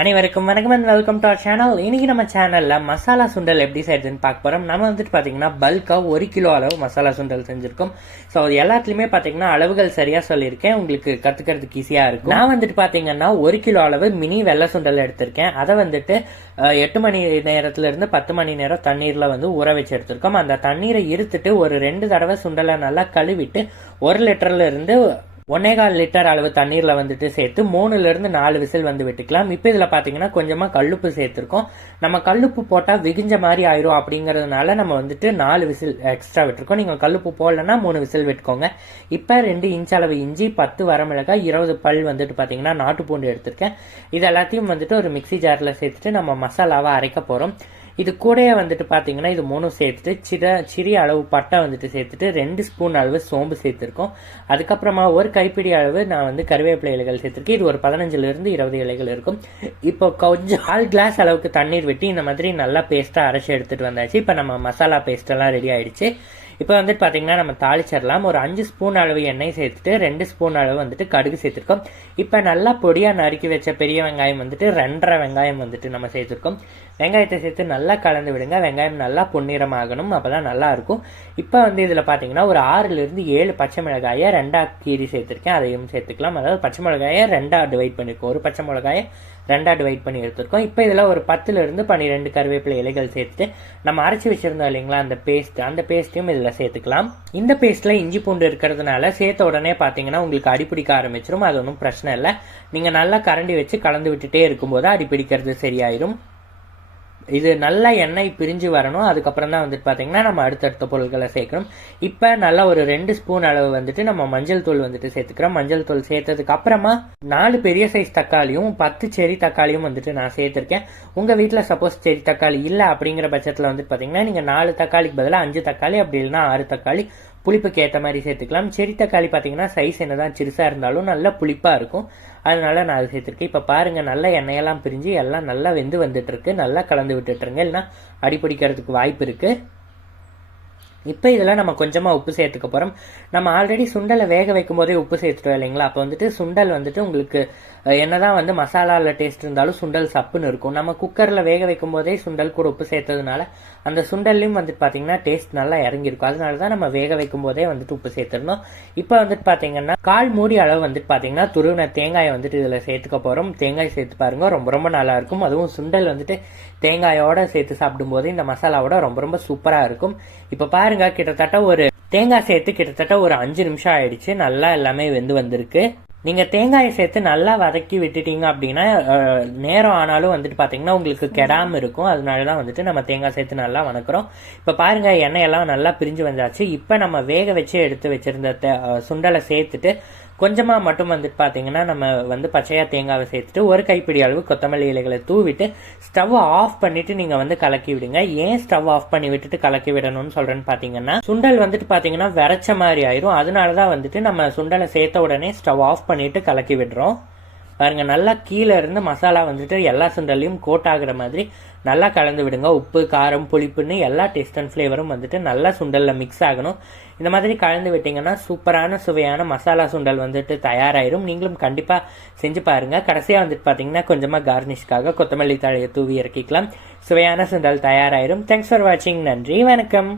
அனைவருக்கும் வணக்கம் and welcome to our channel. இன்னைக்கு நம்ம சேனல்ல மசாலா சுண்டல் எப்படி செய்யறதுன்னு பார்க்க போறோம். நம்ம வந்துட்டு பாத்தீங்கன்னா பல்கா 1 கிலோ அளவு மசாலா சுண்டல் செஞ்சிருக்கோம். ஸோ அது எல்லாத்துலயுமே பாத்தீங்கன்னா அளவுகள் சரியா சொல்லியிருக்கேன், உங்களுக்கு கத்துக்கிறதுக்கு ஈஸியா இருக்கும். நான் வந்துட்டு பாத்தீங்கன்னா 1 கிலோ அளவு மினி வெள்ளை சுண்டல் எடுத்திருக்கேன். அதை வந்துட்டு 8 மணி நேரத்துல இருந்து 10 மணி நேரம் தண்ணீர்ல வந்து ஊற வச்சு எடுத்திருக்கோம். அந்த தண்ணீரை இருத்துட்டு ஒரு 2 தடவை சுண்டலை நல்லா கழுவிட்டு 1 லிட்டர்ல இருந்து 1.25 லிட்டர் அளவு தண்ணீர்ல வந்துட்டு சேர்த்து 3ல இருந்து 4 விசில் வந்து விட்டுக்கலாம். இப்போ இதுல பாத்தீங்கன்னா கொஞ்சமா கல்லுப்பு சேர்த்திருக்கோம். நம்ம கல்லுப்பு போட்டா விகிஞ்ச மாதிரி ஆயிரும் அப்படிங்கறதுனால நம்ம வந்துட்டு 4 விசில் எக்ஸ்ட்ரா விட்டுருக்கோம். நீங்க கல்லுப்பு போடலன்னா 3 விசில் விட்டுக்கோங்க. இப்ப 2 இன்ச் அளவு இஞ்சி, 10 வரமிளகாய், 20 பல் வந்துட்டு பாத்தீங்கன்னா நாட்டு பூண்டு எடுத்திருக்கேன். இது எல்லாத்தையும் வந்துட்டு ஒரு மிக்சி ஜார்ல சேர்த்துட்டு நம்ம மசாலாவை அரைக்க போறோம். இது கூடயே வந்துட்டு பாத்தீங்கன்னா இது 3 சேர்த்துட்டு சிறிய அளவு பட்டை வந்துட்டு சேர்த்துட்டு 2 ஸ்பூன் அளவு சோம்பு சேர்த்திருக்கோம். அதுக்கப்புறமா ஒரு கைப்பிடி அளவு நான் வந்து கருவேப்பிலை இலைகள் சேர்த்திருக்கேன். இது ஒரு 15ல இருந்து 20 இலைகள் இருக்கும். இப்போ கொஞ்சம் 1/2 கிளாஸ் அளவுக்கு தண்ணீர் விட்டு இந்த மாதிரி நல்லா பேஸ்டா அரைச்சி எடுத்துட்டு வந்தாச்சு. இப்போ நம்ம மசாலா பேஸ்ட் எல்லாம் ரெடி ஆயிடுச்சு. இப்போ வந்துட்டு பாத்தீங்கன்னா நம்ம தாளிச்சிடலாம். ஒரு 5 ஸ்பூன் அளவு எண்ணெய் சேர்த்துட்டு 2 ஸ்பூன் அளவு வந்துட்டு கடுகு சேர்த்திருக்கோம். இப்போ நல்லா பொடியா நறுக்கி வச்ச பெரிய வெங்காயம் வந்துட்டு 2.5 வெங்காயம் வந்துட்டு நம்ம சேர்த்திருக்கோம். வெங்காயத்தை சேர்த்து நல்லா கலந்து விடுங்க. வெங்காயம் நல்லா பொன்னிறம் ஆகணும், அப்பதான் நல்லா இருக்கும். இப்போ வந்து இதுல பாத்தீங்கன்னா ஒரு 6ல இருந்து 7 பச்சை மிளகாயை 2ஆ கீரி சேர்த்திருக்கேன், அதையும் சேர்த்துக்கலாம். அதாவது பச்சை மிளகாயை 2ஆ டிவைட் பண்ணிருக்கோம். ஒரு பச்சை மிளகாயை 2ஆ டிவைட் பண்ணி எடுத்திருக்கோம். இப்போ இதுல ஒரு 10ல இருந்து 12 கருவேப்பிலை இலைகள் சேர்த்துட்டு நம்ம அரைச்சி வச்சிருந்தோம் இல்லைங்களா அந்த பேஸ்டையும் இதுல சேர்த்துக்கலாம். இந்த பேஸ்ட்ல இஞ்சி பூண்டு இருக்கிறதுனால சேர்த்த உடனே பாத்தீங்கன்னா உங்களுக்கு அடிப்பிடிக்க ஆரம்பிச்சிடும். அது ஒன்றும் பிரச்சனை இல்லை. நீங்க நல்லா கரண்டி வச்சு கலந்து விட்டுட்டே இருக்கும்போது அடிப்பிடிக்கிறது சரியாயிரும். இது நல்லா எண்ணெய் பிரிஞ்சு வரணும். அதுக்கப்புறம் தான் வந்துட்டு பாத்தீங்கன்னா நம்ம அடுத்தடுத்த பொருட்களை சேர்க்கணும். இப்ப நல்லா ஒரு 2 ஸ்பூன் அளவு வந்துட்டு நம்ம மஞ்சள் தூள் வந்துட்டு சேர்த்துக்கிறோம். மஞ்சள் தூள் சேர்த்ததுக்கு அப்புறமா 4 பெரிய சைஸ் தக்காளியும் 10 செரி தக்காளியும் வந்துட்டு நான் சேர்த்திருக்கேன். உங்க வீட்டுல சப்போஸ் செரி தக்காளி இல்ல அப்படிங்கிற பட்சத்துல வந்துட்டு பாத்தீங்கன்னா நீங்க 4 தக்காளிக்கு பதிலாக 5 தக்காளி அப்படி இல்லைன்னா 6 தக்காளி புளிப்புக்கு ஏற்ற மாதிரி சேர்த்துக்கலாம். செரி தக்காளி பாத்தீங்கன்னா சைஸ் என்னதான் சிறுசா இருந்தாலும் நல்லா புளிப்பா இருக்கும், அதனால நான் அது சேர்த்திருக்கேன். இப்ப பாருங்க நல்லா எண்ணெயெல்லாம் பிரிஞ்சு எல்லாம் நல்லா வெந்து வந்துட்டு இருக்கு. நல்லா கலந்து விட்டுட்டுருங்க, இல்லைன்னா அடிப்பிடிக்கிறதுக்கு வாய்ப்பு இருக்கு. இப்போ இதில் நம்ம கொஞ்சமாக உப்பு சேர்த்துக்க போகிறோம். நம்ம ஆல்ரெடி சுண்டலை வேக வைக்கும் போதே உப்பு சேர்த்துட்டோம் இல்லைங்களா. அப்போ வந்துட்டு சுண்டல் வந்துட்டு உங்களுக்கு என்னதான் வந்து மசாலாவில் டேஸ்ட் இருந்தாலும் சுண்டல் சப்புன்னு இருக்கும். நம்ம குக்கரில் வேக வைக்கும் போதே சுண்டல் கூட உப்பு சேர்த்ததுனால அந்த சுண்டல்லையும் வந்துட்டு பார்த்தீங்கன்னா டேஸ்ட் நல்லா இறங்கியிருக்கும். அதனால தான் நம்ம வேக வைக்கும் போதே வந்துட்டு உப்பு சேர்த்துருந்தோம். இப்போ வந்துட்டு பார்த்தீங்கன்னா 1/4 மூடி அளவு வந்துட்டு பார்த்தீங்கன்னா துருவின தேங்காயை வந்துட்டு இதில் சேர்த்துக்க போகிறோம். தேங்காய் சேர்த்து பாருங்க, ரொம்ப ரொம்ப நல்லா இருக்கும். அதுவும் சுண்டல் வந்துட்டு தேங்காயோட சேர்த்து சாப்பிடும் போது இந்த மசாலாவோட ரொம்ப ரொம்ப சூப்பரா இருக்கும். இப்ப பாருங்க கிட்டத்தட்ட ஒரு தேங்காய் சேர்த்து கிட்டத்தட்ட ஒரு 5 நிமிஷம் ஆயிடுச்சு. நல்லா எல்லாமே வெந்து வந்திருக்கு. நீங்க தேங்காயை சேர்த்து நல்லா வதக்கி விட்டுட்டீங்க அப்படின்னா நேரம் ஆனாலும் வந்துட்டு பாத்தீங்கன்னா உங்களுக்கு கெடாம இருக்கும். அதனாலதான் வந்துட்டு நம்ம தேங்காய் சேர்த்து நல்லா வதக்குறோம். இப்ப பாருங்க எண்ணெயெல்லாம் நல்லா பிரிஞ்சு வந்தாச்சு. இப்ப நம்ம வேக வச்சு எடுத்து வச்சிருந்த சுண்டலை சேர்த்துட்டு கொஞ்சமா மட்டும் வந்துட்டு பாத்தீங்கன்னா நம்ம வந்து பச்சையா தேங்காவை சேர்த்துட்டு ஒரு கைப்பிடி அளவு கொத்தமல்லி இலைகளை தூவிட்டு ஸ்டவ் ஆஃப் பண்ணிட்டு நீங்க வந்து கலக்கி விடுங்க. ஏன் ஸ்டவ் ஆஃப் பண்ணி விட்டுட்டு கலக்கி விடணும்னு சொல்றேன்னு பாத்தீங்கன்னா சுண்டல் வந்துட்டு பாத்தீங்கன்னா விரைச்ச மாதிரி ஆயிரும். அதனாலதான் வந்துட்டு நம்ம சுண்டலை சேர்த்த உடனே ஸ்டவ் ஆஃப் பண்ணிட்டு கலக்கி விடுறோம். பாருங்க நல்லா கீழே இருந்து மசாலா வந்துட்டு எல்லா சுண்டலையும் கோட் ஆகுற மாதிரி நல்லா கலந்து விடுங்க. உப்பு, காரம், புளிப்புன்னு எல்லா டேஸ்ட் அண்ட் ஃபிளேவரும் வந்துட்டு நல்லா சுண்டல்ல மிக்ஸ் ஆகணும். இந்த மாதிரி கலந்து விட்டீங்கன்னா சூப்பரான சுவையான மசாலா சுண்டல் வந்துட்டு தயாராயிரும். நீங்களும் கண்டிப்பா செஞ்சு பாருங்க. கடைசியா வந்துட்டு பாத்தீங்கன்னா கொஞ்சமா கார்னிஷ்காக கொத்தமல்லி தழையை தூவி இறக்கிக்கலாம். சுவையான சுண்டல் தயாராயிரும். தேங்க்ஸ் ஃபார் வாட்சிங். நன்றி, வணக்கம்.